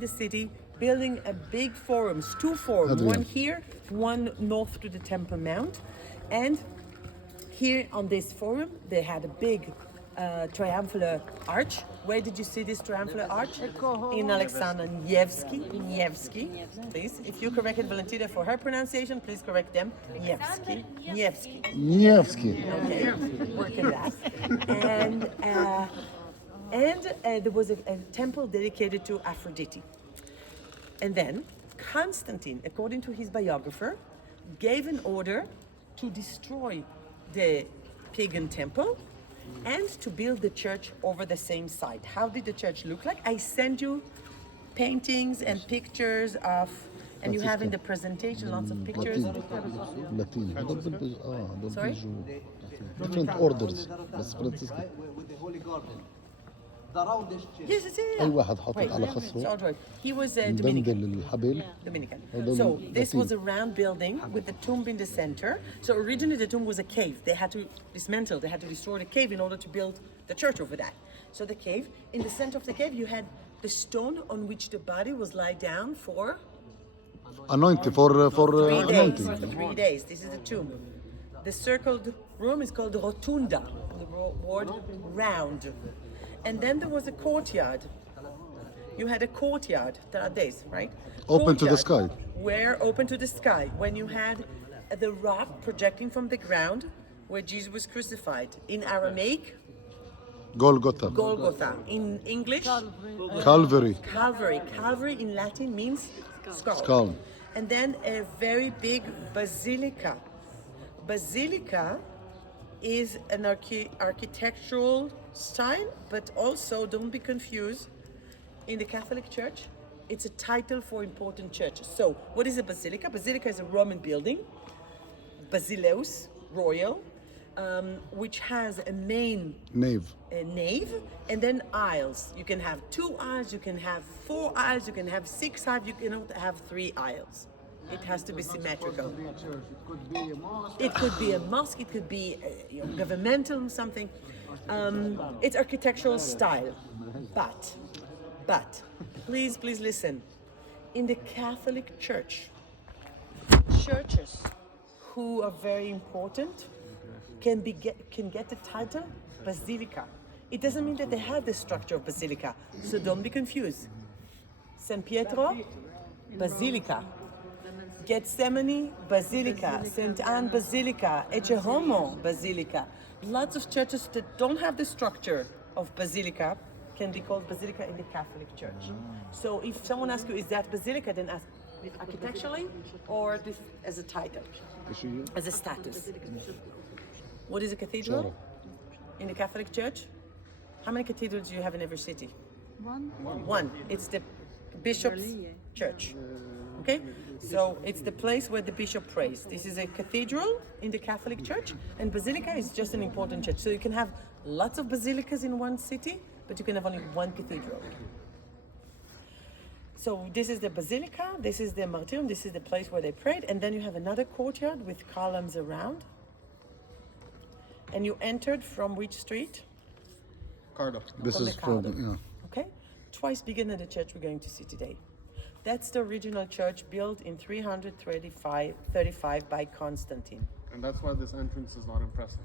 the city, building a big forums, two forums, one here, one north to the Temple Mount. And here on this forum, they had a big triumphal arch. Where did you see this triumphal arch? In Alexander Nevsky, please. If you corrected Valentina for her pronunciation, please correct them. Nevsky. Nevsky. Okay, working that. And there was a temple dedicated to Aphrodite. And then Constantine, according to his biographer, gave an order to destroy the pagan temple and to build the church over the same site. How did the church look like? I send you paintings and pictures of, and you have in the presentation lots of pictures. Latin. Sorry? Different orders. بس Franciscan. with the holy garden. The roundish church. Yes. أي واحد حاطط Wait, على it's خصه all right. He was Dominican. مدندل الحبل. Dominican. هذول So this Latin. was a round building with the tomb in the center. So originally the tomb was a cave. They had to dismantle, they had to destroy the cave in order to build the church over that. So the cave, in the center of the cave, you had the stone on which the body was laid down for Anointing for 3 days. anointing. For 3 days. This is the tomb. The circled room is called the rotunda, the word round. And then there was a courtyard. You had a courtyard, Tarades, right? Open to the Courtyard, sky. Where open to the sky, when you had the rock projecting from the ground where Jesus was crucified. In Aramaic, Golgotha. Golgotha. In English, Calvary. Calvary. Calvary in Latin means skull. Skull. And then a very big basilica. Basilica is an architectural style, but also don't be confused. In the Catholic Church, it's a title for important churches. So, what is a basilica? Basilica is a Roman building, basileus, royal, which has a main Nave. nave and then aisles. You can have 2 aisles, you can have 4 aisles, you can have 6 aisles, you cannot have 3 aisles. It has to be symmetrical. It could be a mosque, it could be governmental something. It's architectural style, but please listen. In the Catholic Church, churches who are very important can get the title basilica. It doesn't mean that they have the structure of basilica, so don't be confused. San Pietro, basilica. Gethsemane, basilica. St. Anne, basilica. Ecce Homo, basilica. Lots of churches that don't have the structure of basilica can be called basilica in the Catholic Church. So if someone asks you, is that basilica, then ask architecturally or this as a title, as a status. What is a cathedral in the Catholic Church? How many cathedrals do you have in every city? One. It's the bishop's church. Okay? So it's the place where the bishop prays. This is a cathedral in the Catholic Church, and basilica is just an important church. So you can have lots of basilicas in one city, but you can have only one cathedral. So this is the basilica, this is the martyrium, this is the place where they prayed, and then you have another courtyard with columns around. And you entered from which street? Cardo. This From is the from, Cardo. yeah. Okay? Twice bigger than the church we're going to see today. That's the original church built in 335 by Constantine. And that's why this entrance is not impressive.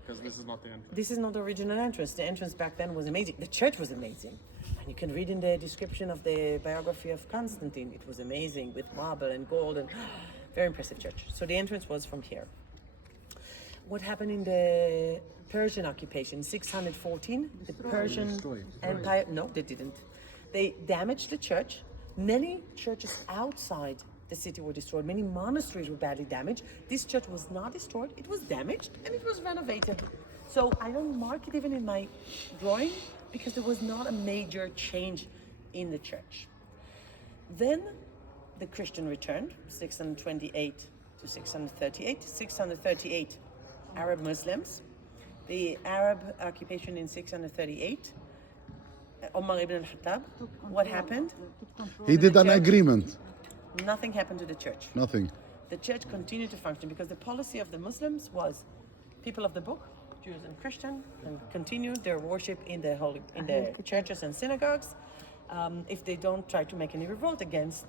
Because this is not the entrance. This is not the original entrance. The entrance back then was amazing. The church was amazing. And you can read in the description of the biography of Constantine. It was amazing with marble and gold and very impressive church. So the entrance was from here. What happened in the Persian occupation? 614, the Persian Empire. No, they didn't. They damaged the church. Many churches outside the city were destroyed. Many monasteries were badly damaged. This church was not destroyed. It was damaged and it was renovated. So I don't mark it even in my drawing because there was not a major change in the church. Then the Christian returned, 628 to 638. 638 Arab Muslims. The Arab occupation in 638. Omar ibn al-Khattab. What happened? He did an agreement. Nothing happened to the church. Nothing. The church continued to function because the policy of the Muslims was people of the book, Jews and Christian, and continued their worship in the churches and synagogues. if they don't try to make any revolt against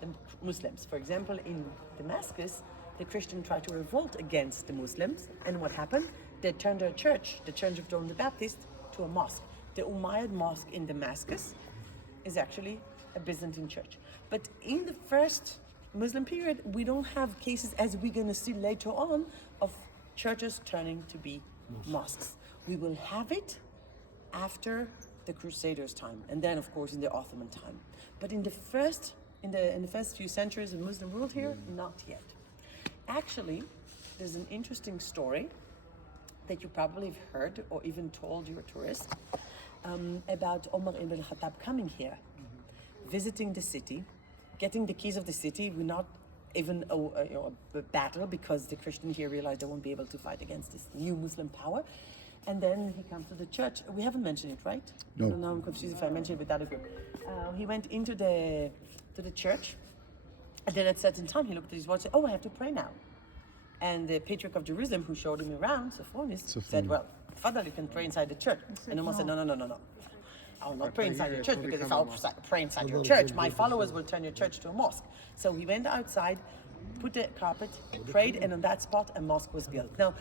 the Muslims. For example, in Damascus, the Christians tried to revolt against the Muslims, and what happened? They turned their church, the Church of John the Baptist, to a mosque. The Umayyad Mosque in Damascus is actually a Byzantine church. But in the first Muslim period, we don't have cases, as we're going to see later on, of churches turning to be mosques. We will have it after the Crusaders' time, and then, of course, in the Ottoman time. But in the first few centuries of Muslim world here, not yet. Actually, there's an interesting story that you probably have heard or even told your tourists about Omar ibn al-Khattab coming here, visiting the city, getting the keys of the city. We're not even a battle, because the Christian here realized they won't be able to fight against this new Muslim power. And then he comes to the church. We haven't mentioned it, right? No. So now I'm confused if I mentioned it with that group. He went into the church, and then at a certain time he looked at his watch and said, "Oh, I have to pray now." And the Patriarch of Jerusalem, who showed him around, Sophonis, said, "Well, Fadal, you can pray inside the church." And Omar said, "No. I will not pray inside your church, because if I'll pray inside your church, my followers will turn your church to a mosque." So he went outside, put the carpet, prayed, and on that spot a mosque was built. Now,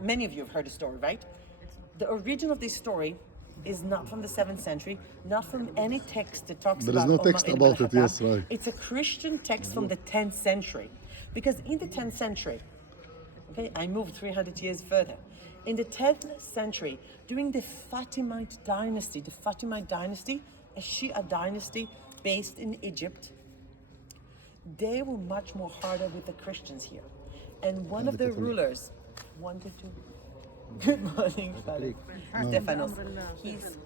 many of you have heard the story, right? The origin of this story is not from the 7th century, not from any text that talks There about is no Omar text ibn about it, al-Khattab. yes, right. It's a Christian text from the 10th century. Because in the 10th century, okay, I moved 300 years further. In the 10th century, during the Fatimite dynasty, a Shia dynasty based in Egypt, they were much more harder with the Christians here. And one of the rulers wanted to... Good morning, Father. Stefanos. He's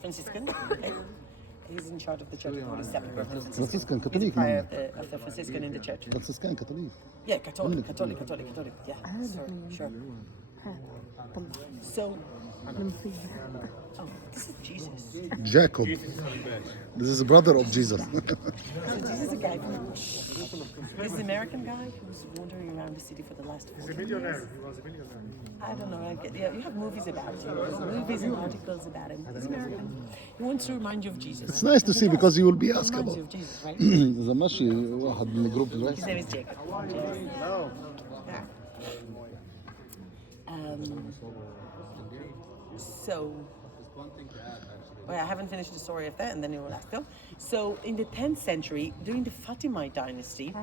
Franciscan. Okay? He's in charge of the Church of the Holy Sepulchre. Franciscan, He's a Catholic, prior man. of the Franciscan in the church. Franciscan Catholic. Yeah, Catholic. Yeah, sure. So, this is Jesus. Jacob. This is the brother of Jesus. So this is a guy from... This is an American guy who's wandering around the city for the last 40 years. He was a millionaire. I don't know. You have movies about him. There's movies and articles about him. He's American. He wants to remind you of Jesus. It's nice to see, because you will be asked Reminds about. you of Jesus, right? إذا ماشي واحد من الجروب His name is Jacob. Yeah. So, well, I haven't finished the story of that, and then you will ask them. So, in the 10th century, during the Fatimite dynasty,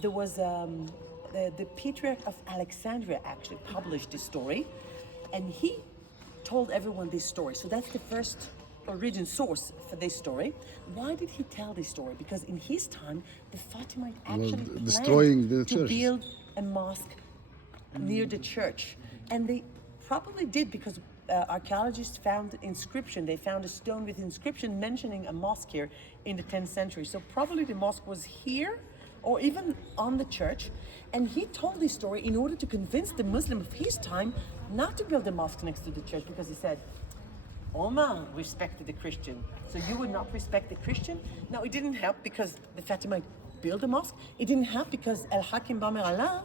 there was the Patriarch of Alexandria actually published this story, and he told everyone this story. So that's the first origin source for this story. Why did he tell this story? Because in his time, the Fatimite actually destroying the planned to churches. build a mosque near the church, and they probably did, because archaeologists found inscription. They found a stone with inscription mentioning a mosque here in the 10th century. So probably the mosque was here, or even on the church. And he told this story in order to convince the Muslim of his time not to build a mosque next to the church, because he said, Omar respected the Christian, so you would not respect the Christian? Now, it didn't help because the Fatimite built a mosque. It didn't help because Al-Hakim Bamir Allah,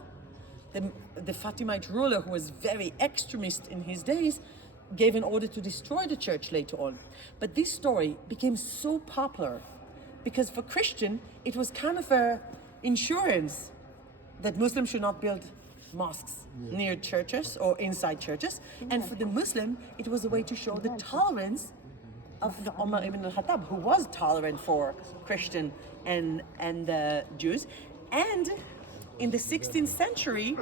the Fatimite ruler, who was very extremist in his days, gave an order to destroy the church later on. But this story became so popular because for Christian, it was kind of a insurance that Muslims should not build mosques near churches or inside churches. And for the Muslim, it was a way to show the tolerance of Umar ibn al-Khattab, who was tolerant for Christian and Jews. And in the 16th century,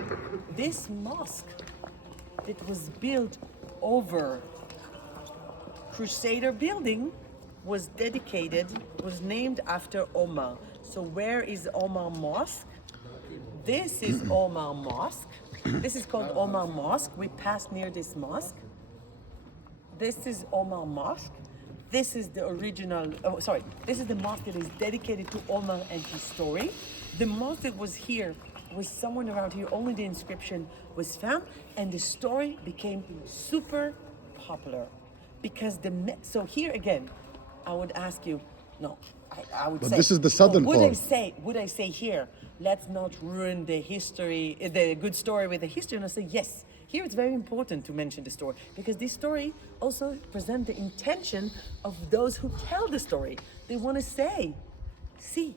this mosque that was built over Crusader building was named after Omar. So where is Omar Mosque? This is Omar Mosque. This is called Omar Mosque. We passed near this mosque. This is Omar Mosque. This is the original, this is the mosque that is dedicated to Omar and his story. The mosque that was here was somewhere around here, only the inscription was found, and the story became super popular. Because so here again, I would ask you, I would But say, this is the southern would part. Would I say here, let's not ruin the history, the good story with the history? And I say, yes, Here it's very important to mention the story because this story also presents the intention of those who tell the story. They want to say, see,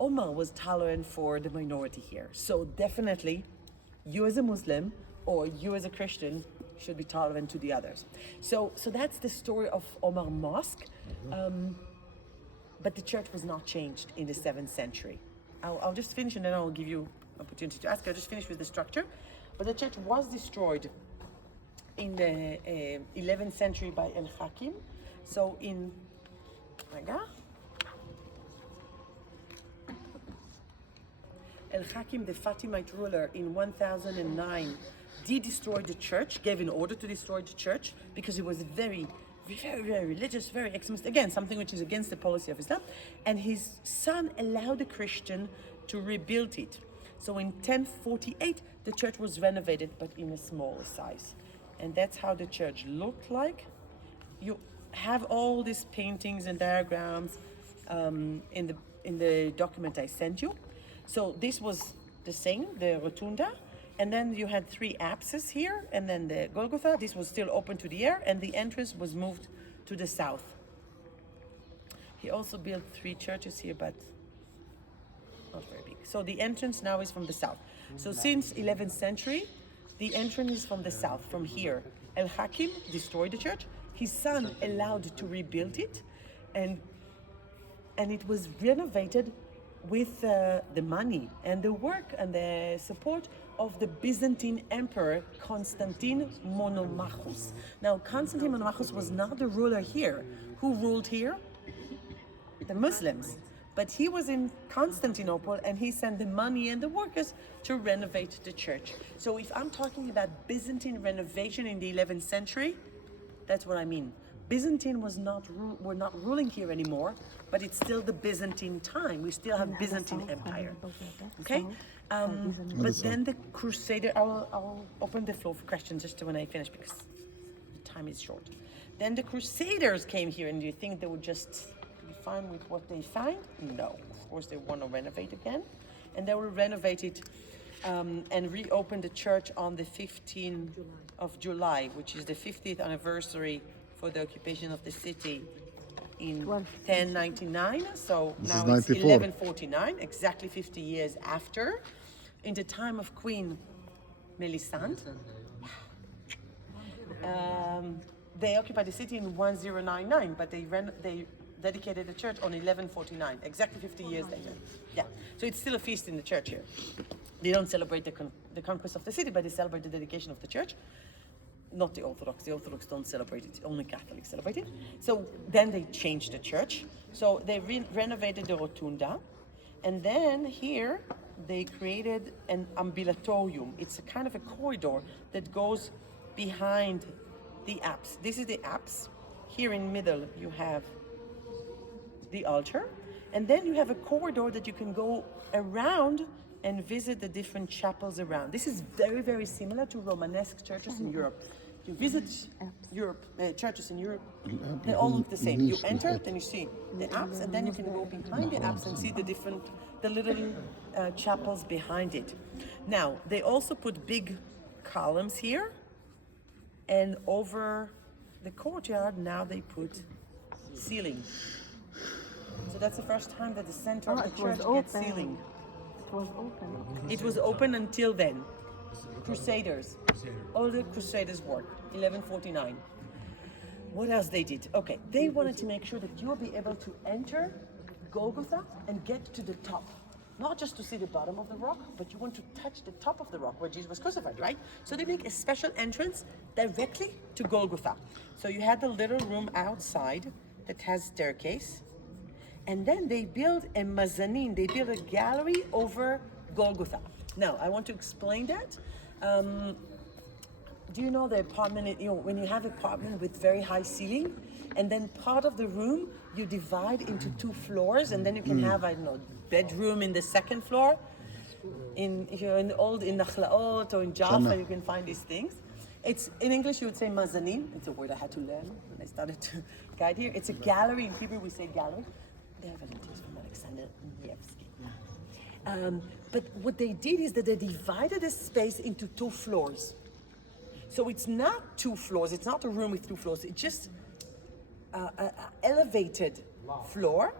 Omar was tolerant for the minority here. So definitely, you as a Muslim or you as a Christian should be tolerant to the others. So that's the story of Omar Mosque. But the church was not changed in the 7th century. I'll just finish and then I'll give you opportunity to ask. I'll just finish with the structure. But the church was destroyed in the 11th century by El Hakim. So in El Hakim, the Fatimite ruler, in 1009, did destroy the church, gave an order to destroy the church because it was very religious, very extremist. Again, something which is against the policy of Islam. And his son allowed a Christian to rebuild it. So in 1048, the church was renovated, but in a smaller size. And that's how the church looked like. You have all these paintings and diagrams in the document I sent you. So this was the same, the rotunda, and then you had 3 apses here, and then the Golgotha. This was still open to the air, and the entrance was moved to the south. He also built 3 churches here, but not very big. So the entrance now is from the south. So since 11th century, the entrance is from the south, from here. El Hakim destroyed the church. His son allowed to rebuild it, and it was renovated with the money and the work and the support of the Byzantine Emperor Constantine Monomachus. Now, Constantine Monomachus was not the ruler here. Who ruled here? The Muslims. But he was in Constantinople and he sent the money and the workers to renovate the church. So if I'm talking about Byzantine renovation in the 11th century, that's what I mean. Byzantine were not ruling here anymore, but it's still the Byzantine time. We still have Byzantine Empire. Okay? But then the Crusader, I'll open the floor for questions just when I finish because the time is short. Then the Crusaders came here, and do you think they would just be fine with what they find? No. Of course, they want to renovate again. And they will renovate it and reopen the church on the 15th of July, which is the 50th anniversary for the occupation of the city in 1099. So This now is it's 94. 1149, exactly 50 years after, in the time of Queen Melisande. They occupied the city in 1099, but they dedicated the church on 1149, exactly 50 years later. Yeah, so it's still a feast in the church here. They don't celebrate the conquest of the city, but they celebrate the dedication of the church. Not the Orthodox. The Orthodox don't celebrate it. Only Catholics celebrate it. So then they changed the church. So they renovated the rotunda. And then here they created an ambulatorium. It's a kind of a corridor that goes behind the apse. This is the apse. Here in middle you have the altar. And then you have a corridor that you can go around and visit the different chapels around. This is very similar to Romanesque churches in Europe. You visit churches in Europe, they all look the same. You enter, then you see the apse, and then you can go behind the apse and see the little chapels behind it. Now, they also put big columns here, and over the courtyard, now they put ceiling. So that's the first time that the center of the church gets ceiling. It was open. It was open until then. Crusaders. All the Crusaders worked. 1149. What else they did? Okay, they wanted to make sure that you'll be able to enter Golgotha and get to the top. Not just to see the bottom of the rock, but you want to touch the top of the rock where Jesus was crucified, right? So they make a special entrance directly to Golgotha. So you had the little room outside that has staircase. And then they build a mezzanine. They build a gallery over Golgotha. Now, I want to explain that. Do you know the apartment, when you have an apartment with very high ceiling, and then part of the room you divide into 2 floors, and then you can have, I don't know, bedroom in the 2nd floor. If you're in Nachlaot or in Jaffa, you can find these things. It's in English you would say mezzanine. It's a word I had to learn when I started to guide here. It's a gallery. In Hebrew we say gallery. They have volunteers from Alexander Nevsky. But what they did is that they divided the space into 2 floors. So it's not 2 floors. It's not a room with 2 floors. It's just an elevated floor,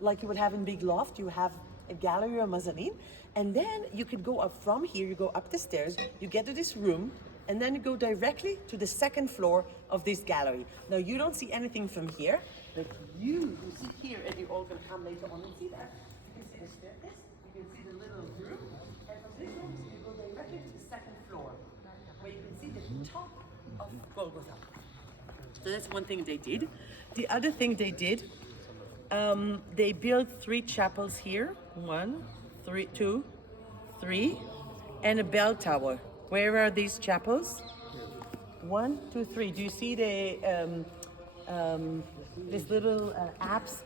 like you would have in big loft. You have a gallery or mezzanine, and then you could go up from here. You go up the stairs. You get to this room, and then you go directly to the 2nd floor of this gallery. Now you don't see anything from here, but you sit here, and you're all gonna come later on and see that. You can see the staircase. You can see the little room, and from this room you go directly to the 2nd floor, where you can see the top of Golgotha. So that's one thing they did. The other thing they did, they built 3 chapels here. 1, 3, 2, 3, and a bell tower. Where are these chapels? 1, 2, 3. Do you see the this little apse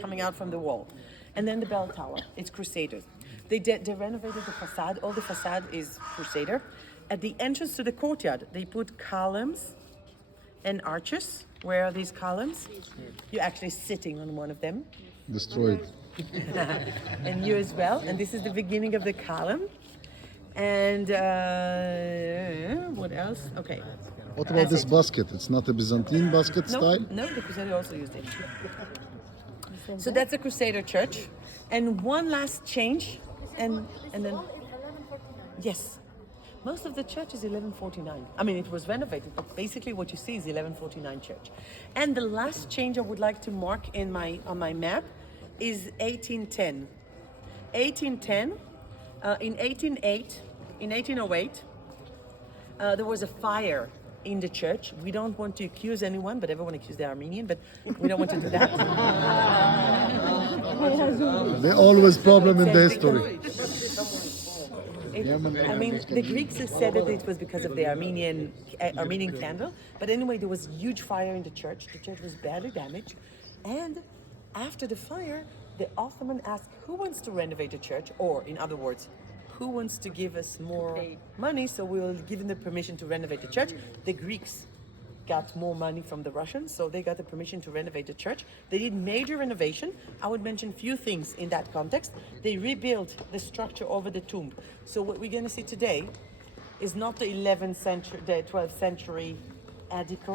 coming out from the wall? And then the bell tower. It's Crusaders. They renovated the facade. All the facade is Crusader. At the entrance to the courtyard, they put columns and arches. Where are these columns? You're actually sitting on one of them. Destroyed. And you as well. And this is the beginning of the column. And what else? Okay. What about this basket? It's not a Byzantine basket style? No, the Crusader also used it. So that's the Crusader church. And one last change, and then yes, most of the church is 1149. I mean, it was renovated, but basically what you see is 1149 church. And the last change I would like to mark on my map is 1810. 1810. In 1808, there was a fire in the church. We don't want to accuse anyone, but everyone accused the Armenian, but we don't want to do that. They always problem in the history. I mean, the Greeks said that it was because of the Armenian candle, but anyway, there was huge fire in the church. The church was badly damaged, and after the fire, the Ottoman asked, who wants to renovate the church? Or, in other words, who wants to give us more money so we'll give them the permission to renovate the church? The Greeks got more money from the Russians, so they got the permission to renovate the church. They did major renovation. I would mention a few things in that context. They rebuilt the structure over the tomb. So what we're going to see today is not the 11th century, the 12th century attic,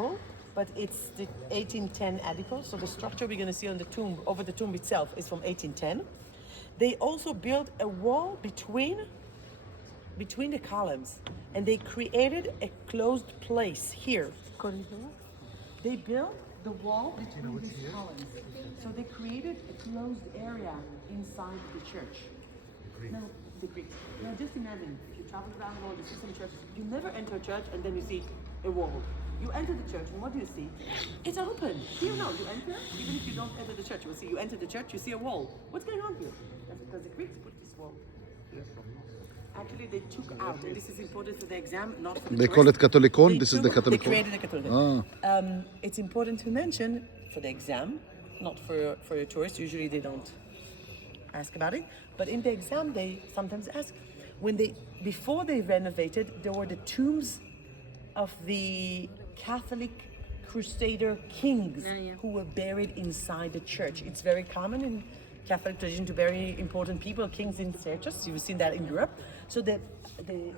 but it's the 1810 attic. So the structure we're going to see on the tomb, over the tomb itself, is from 1810. They also built a wall between the columns, and they created a closed place here. They built the wall between these columns. So they created a closed area inside the church. Now, the Greeks. Now just imagine, if you travel around the world, you see some churches, you never enter a church and then you see a wall. You enter the church, and what do you see? It's open. Here, no, you enter, even if you don't enter the church, you will see, you enter the church, you see a wall. What's going on here? That's because the Greeks put this wall. Actually, they took out, and this is important for the exam, not for the They call it Catholicon. This is the They Catholicon. created the Catholicon. It's important to mention for the exam, not for your tourists. Usually they don't ask about it, but in the exam they sometimes ask. Before they renovated, there were the tombs of the Catholic Crusader kings who were buried inside the church. It's very common in Catholic tradition to bury important people, kings in churches. You've seen that in Europe. So the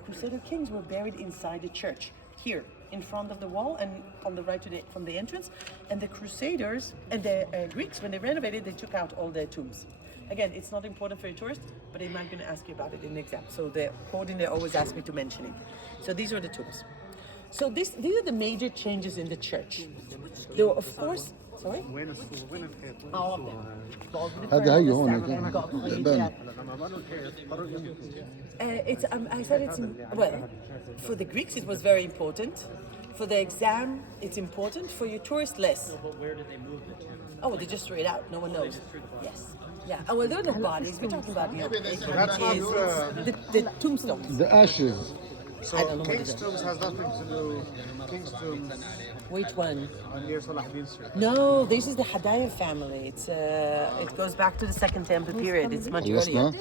Crusader kings were buried inside the church, here in front of the wall and on the right from the entrance. And the Crusaders and the Greeks, when they renovated, they took out all their tombs. Again, it's not important for a tourist, but they might going to ask you about it in the exam. So the coordinator always asks me to mention it. So these are the tombs. So these are the major changes in the church. There were, of course, sorry? All of them. هذا هي هون. I said it's, well, for the Greeks it was very important. For the exam, it's important. For your tourist, less. But where did they move the tomb? Oh, they just threw it out. No one knows. Yes. Yeah. Oh, well, there are no bodies. We're talking about, the tombstones. The ashes. So King's Tombs has nothing to do. King's Tombs Which one? near Salahuddin Street. No, this is the Hadaya family. It goes back to the Second Temple period. It's much earlier. خلصنا